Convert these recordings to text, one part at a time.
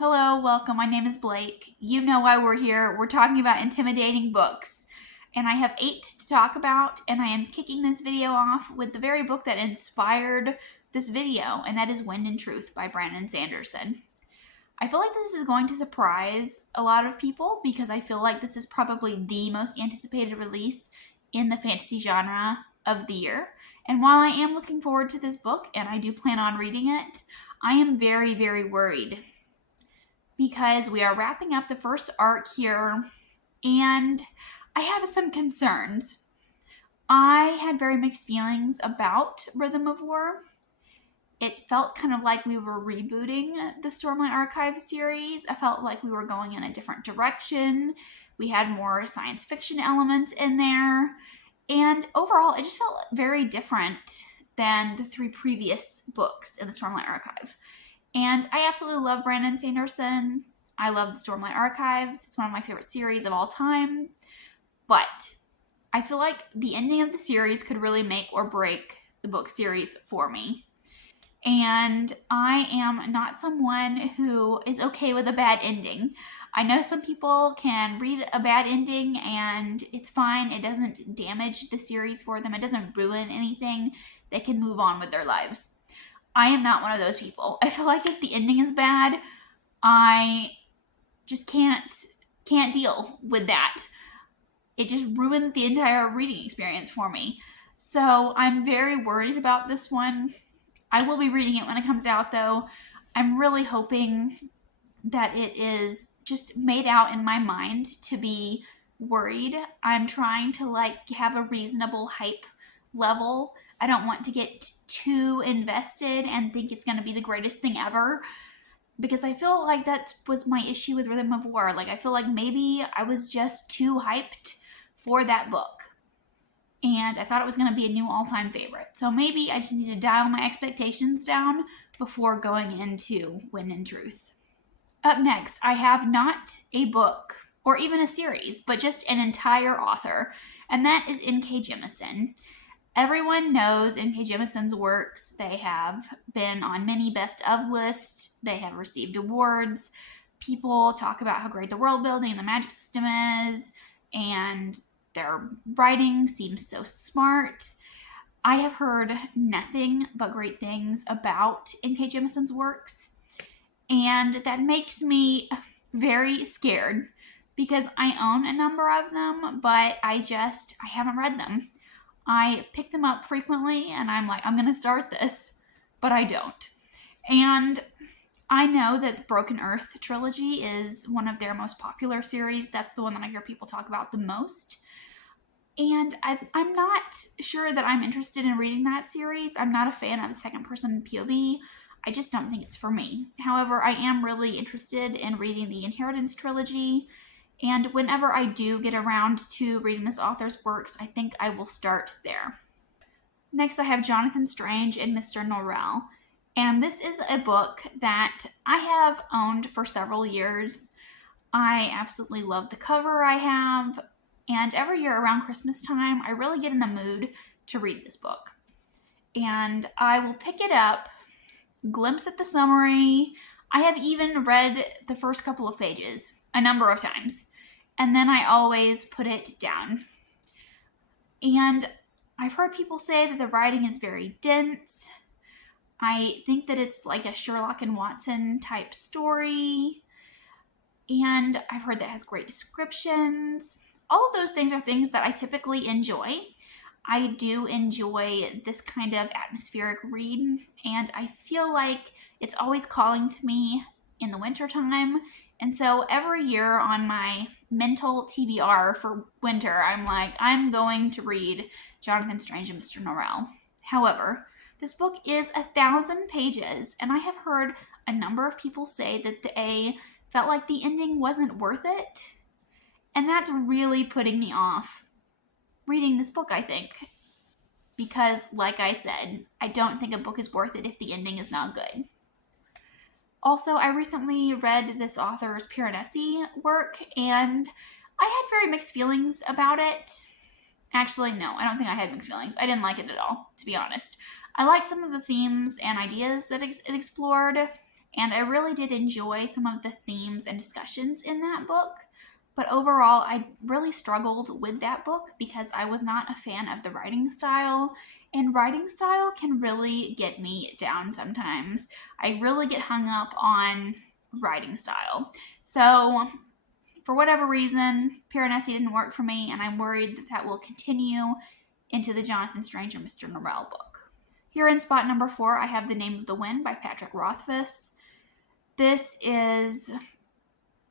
Hello, welcome. My name is Blake. You know why we're here. We're talking about intimidating books. And I have 8 to talk about, and I am kicking this video off with the very book that inspired this video, and that is Wind and Truth by Brandon Sanderson. I feel like this is going to surprise a lot of people because I feel like this is probably the most anticipated release in the fantasy genre of the year. And while I am looking forward to this book, and I do plan on reading it, I am very, very worried because we are wrapping up the first arc here, and I have some concerns. I had very mixed feelings about Rhythm of War. It felt kind of like we were rebooting the Stormlight Archive series. I felt like we were going in a different direction. We had more science fiction elements in there. And overall, it just felt very different than the 3 previous books in the Stormlight Archive. And I absolutely love Brandon Sanderson. I love the Stormlight Archives. It's one of my favorite series of all time. But I feel like the ending of the series could really make or break the book series for me. And I am not someone who is okay with a bad ending. I know some people can read a bad ending and it's fine. It doesn't damage the series for them. It doesn't ruin anything. They can move on with their lives. I am not one of those people. I feel like if the ending is bad, I just can't deal with that. It just ruins the entire reading experience for me. So I'm very worried about this one. I will be reading it when it comes out, though. I'm really hoping that it is just made out in my mind to be worried. I'm trying to have a reasonable hype level. I don't want to get too invested and think it's going to be the greatest thing ever, because I feel like that was my issue with Rhythm of War. I feel like maybe I was just too hyped for that book, and I thought it was going to be a new all-time favorite. So maybe I just need to dial my expectations down before going into Wind and Truth. Up next, I have not a book or even a series, but just an entire author, and that is N.K. Jemisin. Everyone knows N.K. Jemisin's works. They have been on many best of lists. They have received awards. People talk about how great the world building and the magic system is, and their writing seems so smart. I have heard nothing but great things about N.K. Jemisin's works, and that makes me very scared because I own a number of them, but I haven't read them. I pick them up frequently and I'm like, I'm going to start this, but I don't. And I know that the Broken Earth trilogy is one of their most popular series. That's the one that I hear people talk about the most. And I'm not sure that I'm interested in reading that series. I'm not a fan of second-person POV. I just don't think it's for me. However, I am really interested in reading the Inheritance trilogy. And whenever I do get around to reading this author's works, I think I will start there. Next, I have Jonathan Strange and Mr. Norrell. And this is a book that I have owned for several years. I absolutely love the cover I have. And every year around Christmas time, I really get in the mood to read this book. And I will pick it up, glimpse at the summary. I have even read the first couple of pages a number of times, and then I always put it down. And I've heard people say that the writing is very dense. I think that it's like a Sherlock and Watson type story, and I've heard that it has great descriptions. All of those things are things that I typically enjoy. I do enjoy this kind of atmospheric read, and I feel like it's always calling to me in the wintertime. And so every year on my mental TBR for winter, I'm like, I'm going to read Jonathan Strange and Mr. Norrell. However, this book is 1,000 pages, and I have heard a number of people say that they felt like the ending wasn't worth it. And that's really putting me off reading this book, I think. Because, like I said, I don't think a book is worth it if the ending is not good. Also, I recently read this author's Piranesi work, and I had very mixed feelings about it. Actually, no, I don't think I had mixed feelings. I didn't like it at all, to be honest. I liked some of the themes and ideas that it explored, And I really did enjoy some of the themes and discussions in that book. But overall, I really struggled with that book because I was not a fan of the writing style. And writing style can really get me down sometimes. I really get hung up on writing style. So, for whatever reason, Piranesi didn't work for me, and I'm worried that that will continue into the Jonathan Strange and Mr. Norrell book. Here in spot number 4, I have The Name of the Wind by Patrick Rothfuss. This is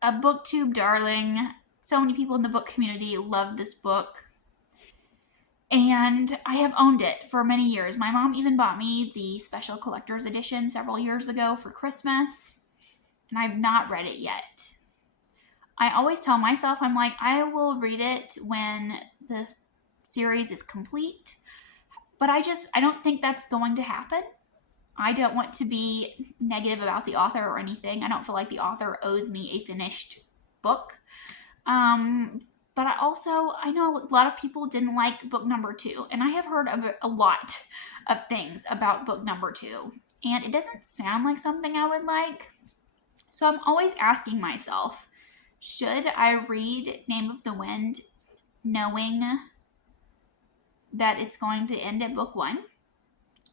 a booktube darling. So many people in the book community love this book. And I have owned it for many years. My mom even bought me the special collector's edition several years ago for Christmas, and I've not read it yet. I always tell myself, I'm like, I will read it when the series is complete, but I don't think that's going to happen. I don't want to be negative about the author or anything. I don't feel like the author owes me a finished book. But I know a lot of people didn't like book number 2, and I have heard a lot of things about book number 2, and it doesn't sound like something I would like. So I'm always asking myself, should I read Name of the Wind knowing that it's going to end at book 1?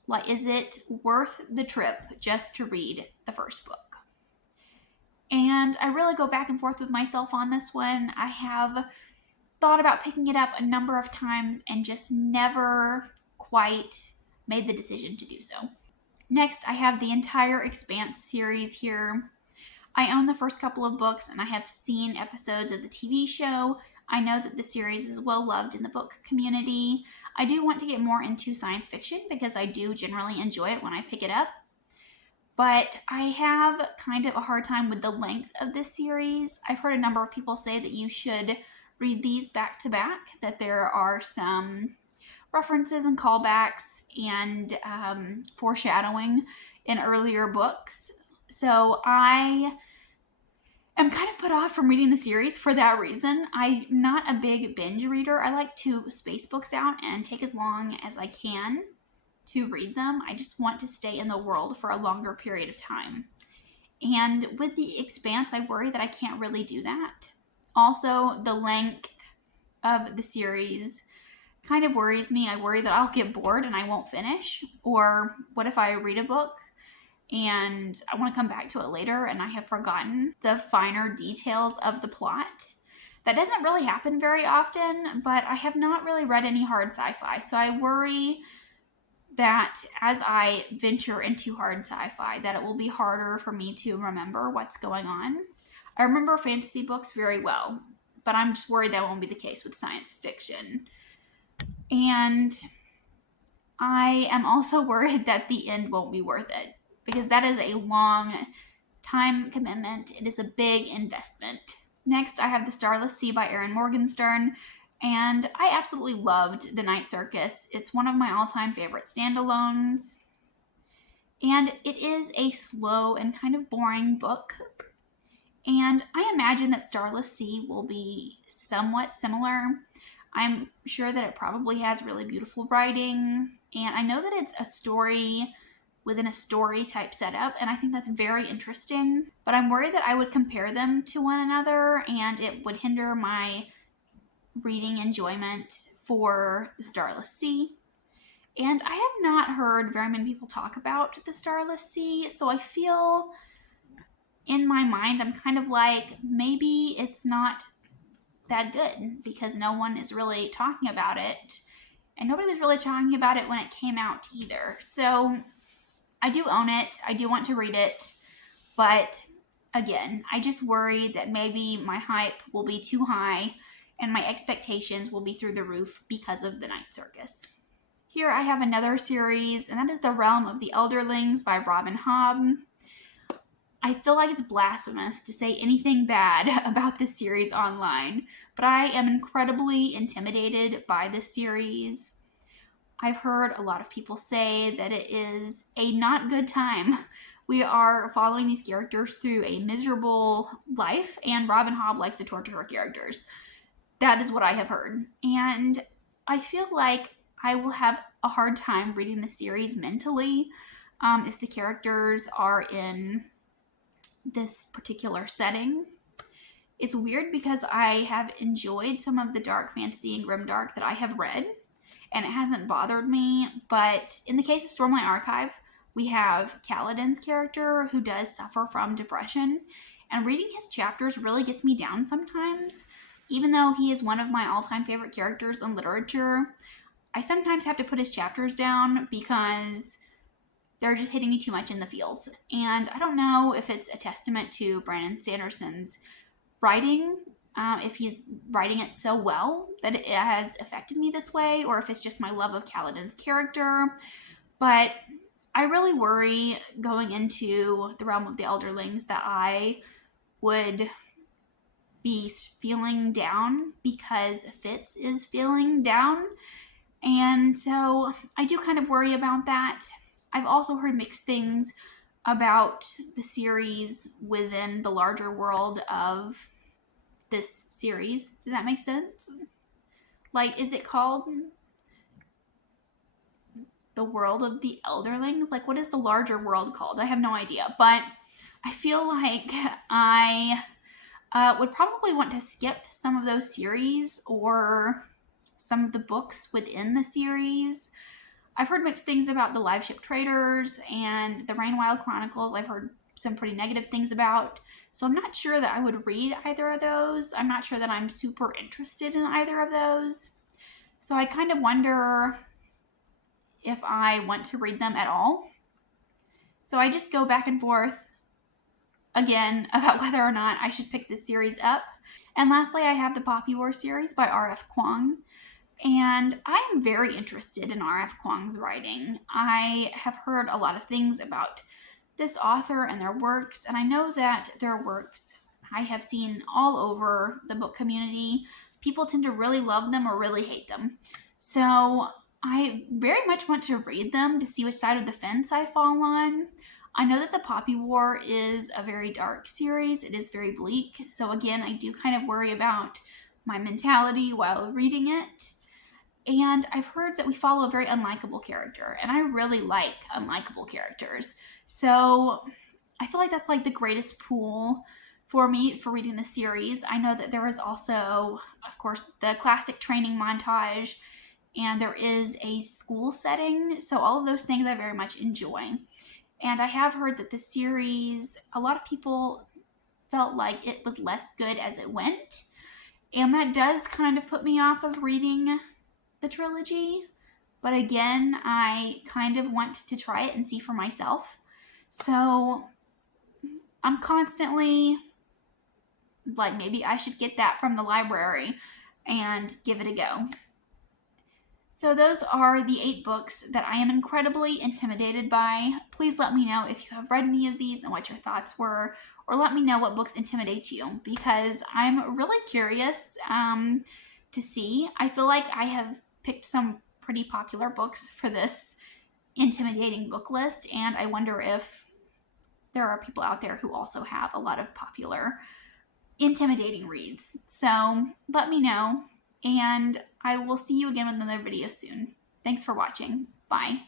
Like, is it worth the trip just to read the first book? And I really go back and forth with myself on this one. I have thought about picking it up a number of times and just never quite made the decision to do so. Next, I have the entire Expanse series here. I own the first couple of books, and I have seen episodes of the TV show. I know that the series is well loved in the book community. I do want to get more into science fiction because I do generally enjoy it when I pick it up. But I have kind of a hard time with the length of this series. I've heard a number of people say that you should read these back to back, that there are some references and callbacks and foreshadowing in earlier books. So I am kind of put off from reading the series for that reason. I'm not a big binge reader. I like to space books out and take as long as I can to read them. I just want to stay in the world for a longer period of time. And with the Expanse, I worry that I can't really do that. Also, the length of the series kind of worries me. I worry that I'll get bored and I won't finish. Or what if I read a book and I want to come back to it later and I have forgotten the finer details of the plot? That doesn't really happen very often, but I have not really read any hard sci-fi. So I worry that as I venture into hard sci-fi, that it will be harder for me to remember what's going on. I remember fantasy books very well, but I'm just worried that won't be the case with science fiction. And I am also worried that the end won't be worth it, because that is a long time commitment. It is a big investment. Next, I have The Starless Sea by Erin Morgenstern, and I absolutely loved The Night Circus. It's one of my all-time favorite standalones, and it is a slow and kind of boring book. And I imagine that Starless Sea will be somewhat similar. I'm sure that it probably has really beautiful writing, and I know that it's a story within a story type setup, and I think that's very interesting. But I'm worried that I would compare them to one another, and it would hinder my reading enjoyment for The Starless Sea. And I have not heard very many people talk about The Starless Sea, so I feel in my mind, I'm kind of like, maybe it's not that good because no one is really talking about it. And nobody was really talking about it when it came out either. So I do own it. I do want to read it. But again, I just worry that maybe my hype will be too high and my expectations will be through the roof because of The Night Circus. Here I have another series, and that is The Realm of the Elderlings by Robin Hobb. I feel like it's blasphemous to say anything bad about this series online, but I am incredibly intimidated by this series. I've heard a lot of people say that it is a not good time. We are following these characters through a miserable life, and Robin Hobb likes to torture her characters. That is what I have heard. And I feel like I will have a hard time reading the series mentally if the characters are in this particular setting. It's weird because I have enjoyed some of the dark fantasy and grimdark that I have read, and it hasn't bothered me. But in the case of Stormlight Archive, we have Kaladin's character who does suffer from depression, and reading his chapters really gets me down sometimes. Even though he is one of my all-time favorite characters in literature, I sometimes have to put his chapters down because they're just hitting me too much in the feels. And I don't know if it's a testament to Brandon Sanderson's writing, if he's writing it so well that it has affected me this way, or if it's just my love of Kaladin's character. But I really worry going into the realm of the Elderlings that I would be feeling down because Fitz is feeling down. And so I do kind of worry about that. I've also heard mixed things about the series within the larger world of this series. Does that make sense? Like, is it called the world of the Elderlings? Like, what is the larger world called? I have no idea. But I feel like I would probably want to skip some of those series or some of the books within the series. I've heard mixed things about the Live Ship Traders and the Rainwild Chronicles. I've heard some pretty negative things about. So I'm not sure that I would read either of those. I'm not sure that I'm super interested in either of those. So I kind of wonder if I want to read them at all. So I just go back and forth again about whether or not I should pick this series up. And lastly, I have the Poppy War series by R.F. Kuang. And I am very interested in R.F. Kuang's writing. I have heard a lot of things about this author and their works, and I know that their works I have seen all over the book community. People tend to really love them or really hate them. So I very much want to read them to see which side of the fence I fall on. I know that the Poppy War is a very dark series. It is very bleak. So again, I do kind of worry about my mentality while reading it. And I've heard that we follow a very unlikable character, and I really like unlikable characters. So I feel like that's like the greatest pool for me for reading the series. I know that there is also, of course, the classic training montage, and there is a school setting. So all of those things I very much enjoy. And I have heard that the series, a lot of people felt like it was less good as it went. And that does kind of put me off of reading the trilogy. But again, I kind of want to try it and see for myself. So I'm constantly like, maybe I should get that from the library and give it a go. So those are the 8 books that I am incredibly intimidated by. Please let me know if you have read any of these and what your thoughts were, or let me know what books intimidate you, because I'm really curious to see. I feel like I have picked some pretty popular books for this intimidating book list, and I wonder if there are people out there who also have a lot of popular intimidating reads. So let me know, and I will see you again with another video soon. Thanks for watching. Bye.